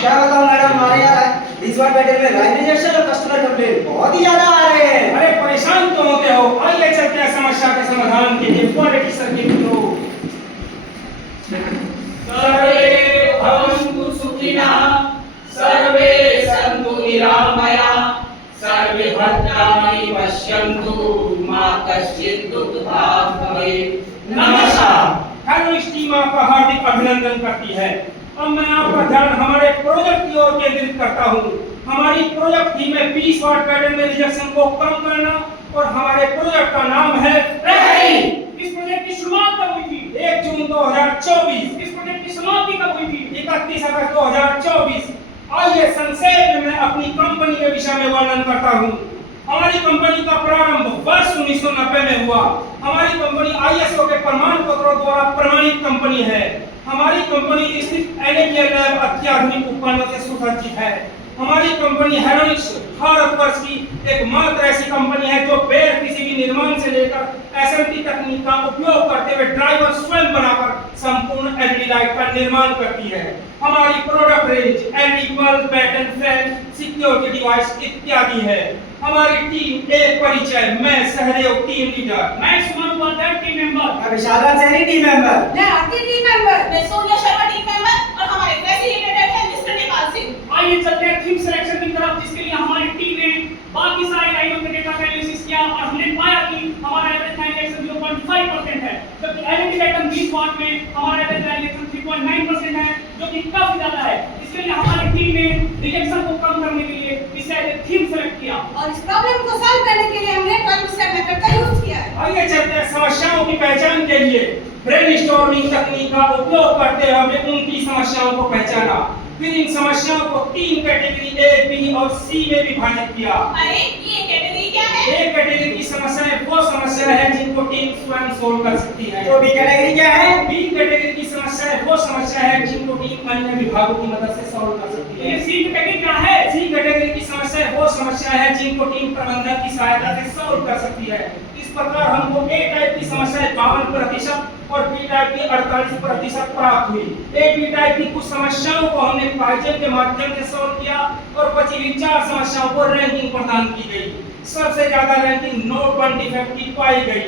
क्या बताऊं मैडम, हमारे यहाँ इस बार बैटल में राइट रिजेक्शन और कस्टमर कंप्लेंट बहुत ही ज्यादा आ रहे हैं। अरे परेशान तो होते हो, आइए चलते हैं समस्या के समाधान के लिए क्वालिटी सर्किट को। सर्वे भवन्तु सुखिनः, सर्वे सन्तु निरामयाः, सर्वे भद्राणि पश्यन्तु, मा कश्चित् दुःखभाग् भवेत्। नमस्कार। हेलो टीम आपका हार्दिक अभिनंदन करती है। अब मैं आपका ध्यान हमारे प्रोजेक्ट की ओर केंद्रित करता हूँ। हमारी प्रोजेक्ट थीम है 20 वाट पैटर्न में रिजेक्शन को कम करना और हमारे प्रोजेक्ट का नाम है प्रहरी। इस प्रोजेक्ट की शुरुआत कब हुई थी? 1 जून 2024। इस प्रोजेक्ट की समाप्ति कब हुई थी? 31 अगस्त 2024। आइए संक्षेप में मैं अपनी कंपनी के विषय में वर्णन करता हूँ। हमारी कंपनी का प्रारंभ वर्ष 1990 में हुआ। हमारी कंपनी ISO के प्रमाण पत्रों द्वारा प्रमाणित कंपनी है। हमारी कंपनी स्थित एनएबीएल लैब अत्याधुनिक उपकरणों से सुसज्जित है। हमारी कंपनी हेरोनिक्स भारतवर्ष की एकमात्र ऐसी कंपनी है जो बेर किसी भी निर्माण से लेकर एसएमटी तकनीक का उपयोग करते हुए ड्राइवर स्वयं बनाकर संपूर्ण एलईडी लाइट का निर्माण करती है। हमारी product range LED bulb, pattern, fan, security device इत्यादि है। हमारी टीम एक परिचय, मैं सहदेव टीम लीडर। मैं सुमन उपाध्याय टीम मेंबर। मैं विशाल सैनी टीम मेंबर। मैं आरती टीम मेंबर। मैं सोनिया शर्मा टीम मेंबर और हमारे फैसिलिटेटर हैं मिस्टर नेपाल सिंह। आइए चलते हैं थीम सिलेक्शन की तरफ, जिसके लिए हमारी टीम ने बाकी सारी लाइनों के डेटा का एनालिसिस किया और हमने पाया कि हमारा एवरेज लाइन रिएक्शन 0.5% है, जबकि एलईडी पैटर्न 20 वाट में हमारा एवरेज लाइन रिएक्शन 3.9% है, जो कि काफी ज्यादा है। इसके लिए हमारी टीम ने रिजेक्शन को कम करने के लिए इसे एज ए थीम सेलेक्ट किया और इस प्रॉब्लम को सॉल्व करने के लिए हमने 12 स्टेप मेथड का यूज किया है। आइए चलते हैं समस्याओं की पहचान के लिए ब्रेनस्टॉर्मिंग तकनीक का उपयोग करते हुए हमने 29 समस्याओं को पहचाना। फिर इन समस्याओं को 3 कैटेगरी A, B और C में विभाजित किया। अरे ये कैटेगरी क्या है? A कैटेगरी की समस्याएं वो समस्याएं हैं जिनको टीम स्वयं सोल्व कर सकती है। तो B कैटेगरी क्या है? B कैटेगरी की समस्याएं वो समस्या है जिनको टीम अन्य विभागों की मदद से सॉल्व कर सकती है। ये सी कैटेगरी क्या है? C कैटेगरी की समस्याएं वो समस्या है जिनको टीम प्रबंधन की सहायता से सॉल्व कर सकती है। इस प्रकार हमको A टाइप की समस्याएं 52% और B टाइप की 48% प्राप्त हुई। A, B टाइप की कुछ समस्याओं को हमने पाइथन के माध्यम से सॉल्व किया और बची हुई 4 समस्याओं को रैंकिंग प्रदान की गई। सबसे ज्यादा रैंकिंग नोट 1 डिफेक्ट की पाई गई।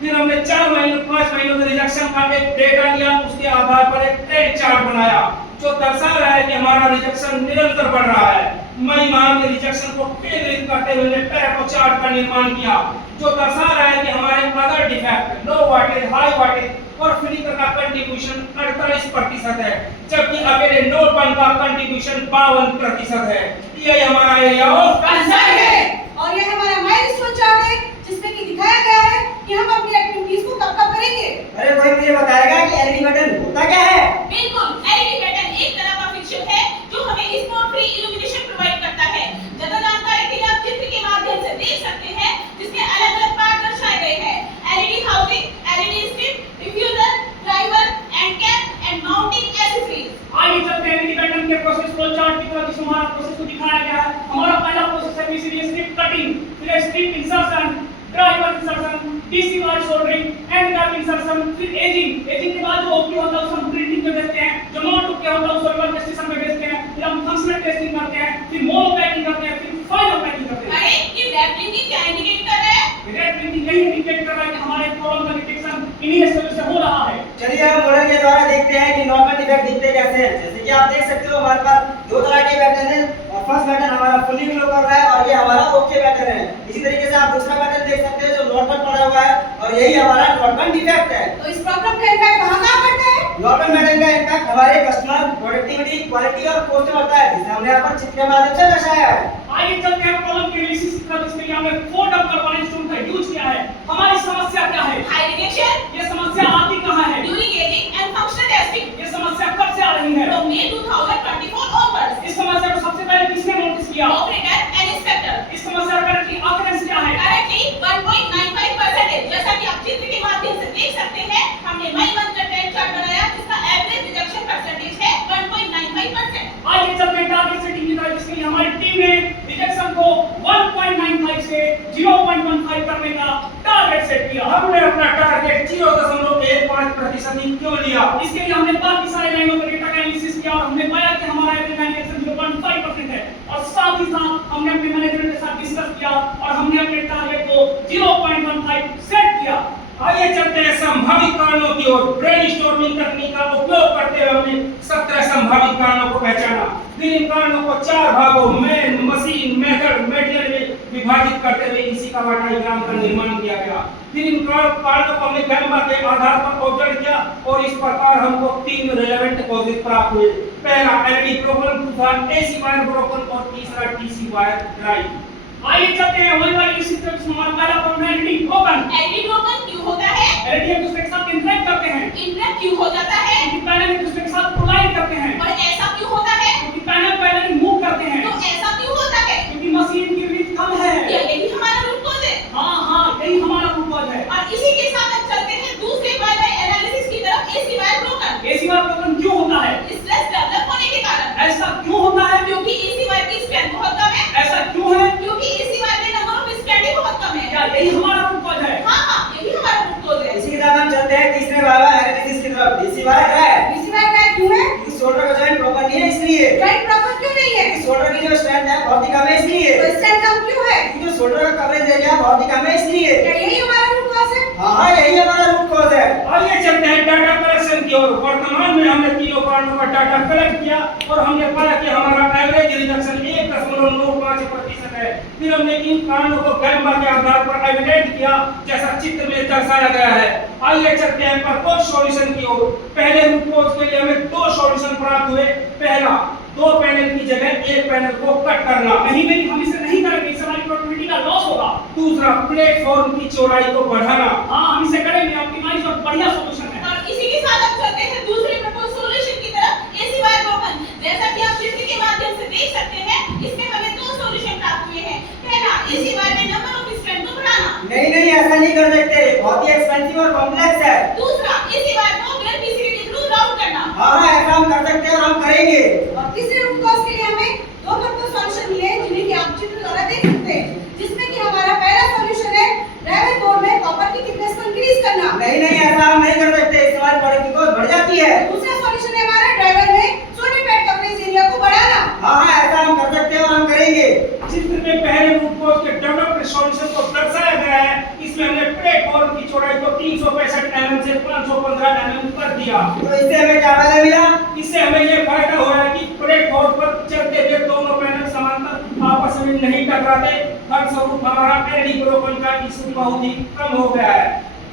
फिर हमने 4 महीनों 5 महीनों के रिजेक्शन का एक डेटा लिया, उसके आधार पर एक ट्रेंड चार्ट बनाया जो दर्शा रहा है कि हमारा रिजेक्शन निरंतर बढ़ रहा है। मई माह में रिजेक्शन को केंद्रित करते हुए पैराको चार्ट का निर्माण किया जो दर्शा रहा है कि हमारे अदर डिफेक्ट लो वाटेज, हाई वाटेज और फ्लिकर का कंट्रीब्यूशन 48% है, जबकि अकेले नोट 1 का कंट्रीब्यूशन 52% है। ये हमारा एरिया ऑफ कंसर्न है और ये हमारा माइलस्टोन चार्ट है, जिसमें कि दिखाया गया है कि हम अपनी एक्टिविटीज को कब कब करेंगे। अरे कोई मुझे बताएगा कि एलईडी बटन होता क्या है? बिल्कुल, एलईडी पैटर्न एक तरह का फिक्शन है जो हमें स्पॉट फ्री इल्यूमिनेशन प्रोवाइड करता है। ज्यादा जानकारी के लिए आप चित्र के माध्यम से देख सकते हैं, जिसमें अलग-अलग पार्ट दर्शाए गए हैं। LED housing, LED strip, diffuser, driver and cap and mounting accessories. आइए चलते हैं एलईडी पैटर्न के प्रोसेस फ्लो चार्ट की तरफ, जिसमें हमारा प्रोसेस को दिखाया गया है। हमारा पहला प्रोसेस है बीसीडी स्ट्रिप कटिंग, फिर strip insertion, driver insertion, DC wire soldering, and cap insertion, फिर एजिंग। एजिंग के बाद जो ओके होता है उसको हम प्रिंटिंग पे भेजते हैं, जो नॉट ओके होता है उसको रिवर्स स्टेशन पे भेजते हैं, फिर हम फंक्शनल टेस्टिंग करते हैं, फिर मोनो पैकिंग करते हैं, फिर फाइनल पैकिंग करते हैं। अरे ये रैप लिंकिंग क्या इंडिकेट कर रहा है? रैप लिंकिंग यही इंडिकेट कर रहा है कि हमारे प्रॉब्लम का डिटेक्शन इन्हीं स्टेज से हो रहा है। चलिए हम मॉडल के द्वारा देखते हैं कि नॉर्मल डिफेक्ट दिखते कैसे हैं। जैसे कि आप देख सकते हो हमारे पास 2 तरह के पैटर्न है। फर्स्ट पैटर्न हमारा फुली ग्लो कर रहा है और ये हमारा ओके पैटर्न है। इसी तरीके से आप दूसरा पैटर्न देख सकते हो जो नॉर्मल पड़ा हुआ है और यही हमारा नॉर्मल डिफेक्ट है। तो इस प्रॉब्लम का इम्पैक्ट कहां पड़ता है? नॉर्मल पैटर्न का इम्पैक्ट हमारे कस्टमर प्रोडक्टिविटी, क्वालिटी और कॉस्ट में पड़ता है, जिसे हमने यहाँ पर चित्र के माध्यम से दर्शाया है। आइए चलते हैं प्रॉब्लम के एनालिसिस की तरफ, जिसके लिए हमने 4 टर्म का माइलस्टोन का यूज किया है। हमारी समस्या क्या है? हाई रिजेक्शन, ये समस्या आती कहां है? During ageing and functional testing. ये समस्या कब से आ रही है? From May 2024 onwards। इस समस्या को सबसे पहले किसने नोटिस किया? Operator and inspector. इस समस्या का करंटली ऑकरेंस क्या है? करेंटली 1.95% है। जैसा कि आप चित्र के माध्यम से देख सकते हैं, हमने मई मंथ का ट्रेंड चार्ट बनाया जिसका एवरेज रिजेक्शन परसेंटेज है 1.95%। आइए चलते हैं टारगेट सेटिंग की तरफ, जिसके लिए हमारी टीम ने रिजेक्शन को 1.95 से 0.15 करने का टारगेट सेट किया। हमने अपना टारगेट 0.15% ही क्यों लिया? इसके लिए हमने बाकी सारे लाइनों पर डेटा का एनालिसिस किया और हमने पाया कि हमारा एवरेज लाइन और साथ ही साथ हमने अपने मैनेजमेंट के साथ डिस्कस किया और हमने अपने टारगेट को 0.15 सेट किया। आइए चलते हैं संभावित कारणों की ओर। ब्रेनस्टॉर्मिंग तकनीक का उपयोग करते हुए हमने 17 संभावित कारणों को पहचाना। फिर इन कारणों को 4 भागों मैन, मशीन, मेथड, मेटेरियल में विभाजित करते हुए इसी का डायग्राम का निर्माण किया गया। फिर इन कारणों को हमने गैम्बा के आधार पर ऑब्जर्व किया और इस प्रकार हमको 3 रिलेवेंट कॉजेज प्राप्त हुए। पहला एलईडी ब्रोकन, दूसरा एसी वायर ब्रोकन और तीसरा टीसी वायर ड्राइव। आइए चलते हैं वन बाय सिस्टम में हमारा पहला प्रॉब्लम है एलईडी ब्रोकन। एलईडी ब्रोकन क्यों होता है? एलईडी एक दूसरे के साथ इंटरेक्ट करते हैं। इंटरप्ट क्यों हो जाता है? क्योंकि पैनल एक दूसरे के साथ कोलाइड करते हैं। और ऐसा क्यों होता है? क्योंकि पैनल पैनल मूव करते हैं। तो ऐसा क्यों होता है? क्योंकि मशीन की विड्थ कम है। यही हमारा रूट कॉज है। हाँ यही हमारा रूट कॉज है। और इसी के साथ हम चलते हैं दूसरे वायर बाय एनालिसिस की तरफ। AC wire broken. AC wire broken क्यों होता है? स्ट्रेस डेवलप होने के कारण। ऐसा क्यों होता है? क्योंकि एसी वायर की स्ट्रेंथ बहुत कम है। ऐसा क्यों है? क्योंकि एसी वायर में नंबर ऑफ स्ट्रैंड ही बहुत कम है। क्या यही हमारा रूट कॉज है? हाँ यही हमारा रूट कॉज है। इसी के साथ हम चलते हैं तीसरे वाला एनालिसिस की तरफ। DC wire drive. DC wire drive क्यों है? क्योंकि शोल्डर का जॉइंट प्रॉपर नहीं है इसलिए। जॉइंट प्रॉपर क्यों नहीं है? क्योंकि शोल्डर की जो स्ट्रेंथ है बहुत ही कम है इसलिए। तो स्ट्रेंथ कम क्यों है? क्योंकि जो शोल्डर का कवरेज एरिया बहुत ही कम है इसलिए। क्या यही हमारा रूट कॉज है? हाँ यही हमारा रूट कॉज है। आइए चलते हैं डाटा कलेक्शन की ओर। वर्तमान में हमने तीनों कारणों का डाटा कलेक्ट किया और हमने पाया कि हमारा एवरेज रिडक्शन 1.95% है। फिर हमने इन कारणों को गैम्बा के आधार पर एविडेंट किया जैसा चित्र में दर्शाया गया है। आइए चलते हैं प्रपोज सॉल्यूशन की ओर। पहले रूट कॉज के लिए हमें 2 सॉल्यूशन प्राप्त हुए। पहला, 2 पैनल की जगह 1 पैनल को कट करना। नहीं हम इसे नहीं करेंगे, इससे हमारी प्रोडक्टिविटी का लॉस होगा। दूसरा, प्लेटफॉर्म की चौड़ाई को बढ़ाना। हाँ हम इसे करेंगे, ऑप्टिमाइज और बढ़िया सॉल्यूशन है। और इसी के साथ हम चलते हैं दूसरे प्रपोज सॉल्यूशन की तरफ। AC wire broken. जैसा कि आप चित्र के माध्यम से देख सकते हैं, इसमें हमें 2 सॉल्यूशन प्राप्त हुए हैं। पहला, एसी वायर में नंबर ऑफ स्ट्रैंड को बढ़ाना। नहीं ऐसा नहीं कर सकते, बहुत ही एक्सपेंसिव और कॉम्प्लेक्स है। दूसरा, एसी वायर को ग्रेड पीसीबी के थ्रू राउट करना। हाँ ऐसा हम कर सकते हैं और हम करेंगे। और तीसरे रूट कॉज के लिए हमें 2 प्रपोज सॉल्यूशन मिले जिन्हें कि आप चित्र द्वारा देख सकते हैं, जिसमें कि हमारा पहला सॉल्यूशन है ड्राइवर बोर्ड में कॉपर की थिकनेस को इंक्रीज करना। नहीं ऐसा हम नहीं कर सकते, इससे हमारी प्रोडक्ट की कॉस्ट बढ़ जाती है। दूसरा सॉल्यूशन है हमारा ड्राइवर में सोने पैड कवरेज एरिया को बढ़ाना। हाँ ऐसा हम कर सकते हैं और हम करेंगे। चित्र में पहले रूट कॉज के डेवलप्ड सॉल्यूशन को दर्शाया गया है। इसमें हमने प्लेटफॉर्म की चौड़ाई को 365 mm से 515 mm कर दिया। तो इससे हमें क्या फायदा मिला? इससे हमें ये फायदा हो रहा है कि प्लेटफॉर्म पर चलते हुए दोनों पैनल समांतर आपस में नहीं टकराते। फलस्वरूप हमारा एलईडी ब्रोकन का इशू बहुत ही कम हो गया है।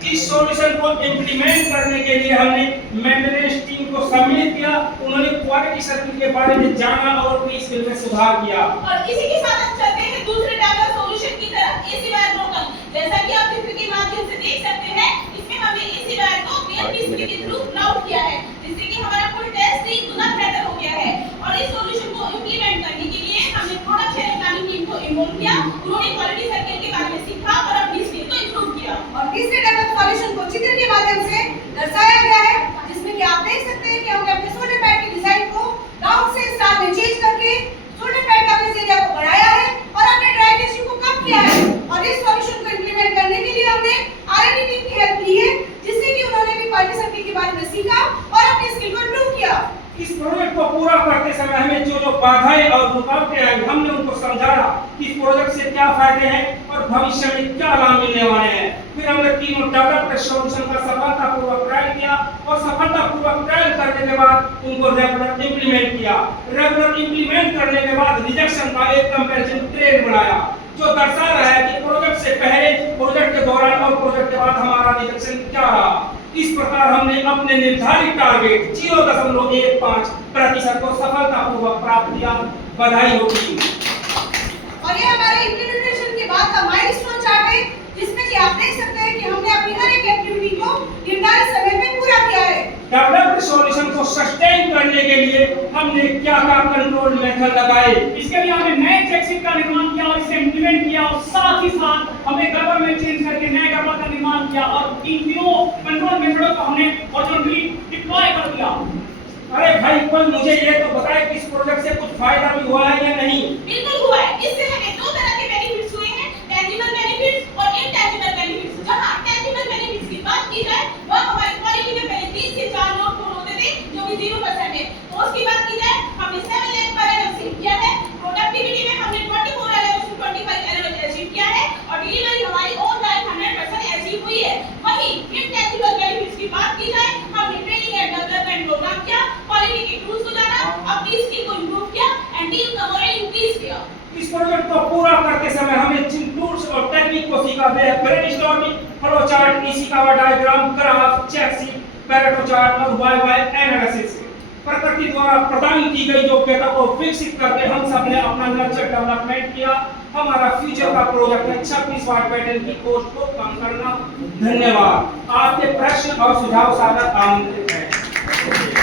इस सॉल्यूशन को इंप्लीमेंट करने के लिए हमने मेंटेनेंस टीम को सम्मिलित किया। उन्होंने क्वालिटी सर्किल के बारे में जाना और अपनी स्किल में सुधार किया। और इसी के साथ हम चलते हैं दूसरे डेवलप सॉल्यूशन की तरफ। AC wire broken. जैसा कि आप चित्र के माध्यम से देख सकते हैं, इसमें हमने एसी वायर को ग्रेड पीसीबी के थ्रू राउट किया है, जिससे कि हमारा कुल टेस्ट 3 गुना बेहतर हो गया है। और इस सॉल्यूशन को इंप्लीमेंट करने के लिए हमने प्रोडक्ट शेयर प्लानिंग टीम को इन्वॉल्व किया। उन्होंने क्वालिटी सर्किल के बारे में सीखा और अपनी स्किल को इंप्रूव किया। और तीसरे डेवलप सॉल्यूशन को चित्र के माध्यम से दर्शाया गया है, जिसमें कि आप देख सकते हैं कि हमने अपने सोल्डर पैड की डिजाइन को राउंड से स्टार में चेंज करके सोल्डर पैड कवरेज एरिया को बढ़ाया है और अपने ड्राइव इश्यू को कम किया है। और इस सॉल्यूशन को इंप्लीमेंट करने के लिए हमने आरएनडी टीम की हेल्प ली है, जिससे कि उन्होंने भी क्वालिटी सर्किल के बारे में सीखा और अपनी स्किल को इंप्रूव किया। इस प्रोजेक्ट को पूरा करते समय हमें जो बाधाएं और रुकावटें आई, हमने उनको समझाया कि इस प्रोजेक्ट से क्या फायदे हैं और भविष्य में क्या लाभ मिलने वाले हैं। फिर हमने तीनों डेवलप्ड सॉल्यूशन का सफलतापूर्वक ट्रायल किया और सफलतापूर्वक ट्रायल करने के बाद उनको रेगुलर इंप्लीमेंट किया। रेगुलर इंप्लीमेंट करने के बाद रिजेक्शन का एक कंपैरिजन ट्रेंड बनाया, जो दर्शा रहा है कि प्रोजेक्ट से पहले, प्रोजेक्ट के दौरान और प्रोजेक्ट के बाद हमारा रिजेक्शन क्या रहा। इस प्रकार हमने अपने निर्धारित टारगेट 0.15% को सफलतापूर्वक प्राप्त किया। बधाई हो टीम। और ये हमारे इंप्लीमेंटेशन के बाद का माइलस्टोन चार्ट है, जिसमें कि आप देख सकते हैं कि हमने अपनी हर एक एक्टिविटी को निर्धारित समय में पूरा किया है। डेवलप्ड सॉल्यूशन को सस्टेन करने के लिए हमने क्या कंट्रोल मेथड लगाए। इसके लिए हमने नए चेकशीट का निर्माण किया और इसे इंप्लीमेंट किया और साथ ही साथ हमने गर्बर में चेंज करके नए गर्बर का निर्माण किया और इन तीनों कंट्रोल मेथडों को हमने हॉरिजॉन्टली डिप्लॉय कर दिया। अरे भाई कोई मुझे ये तो बताए कि इस प्रोजेक्ट से कुछ फायदा भी हुआ है या नहीं। बिल्कुल हुआ है। इससे हमें 2 तरह के बेनिफिट्स हुए हैं, टेंजिबल बेनिफिट्स और इनटेंजिबल बेनिफिट्स। जहां टेंजिबल बेनिफिट्स की बात की जाए, वह हमारी क्वालिटी में पहले 3 से 4 लोड होते थे, जो कि 0% है। तो उसकी बात की जाए, हमने 7 लाख पर एनम सेव किया है। प्रोडक्ट समय हमें जिन टूल्स और टेक्निक को सीखा वे brainstorming, flow chart, Ishikawa diagram, graph, check sheet, Pareto chart और वाई एनालिसिस। प्रकृति द्वारा प्रदान की गई योग्यता को विकसित करके हम सब ने अपना नर्चर डेवलपमेंट किया। हमारा फ्यूचर का प्रोजेक्ट है 26 वाट बैटरी की कोस्ट को कम करना। धन्यवाद। आपके प्रश्न और सुझाव स्वागत आमंत्रित है।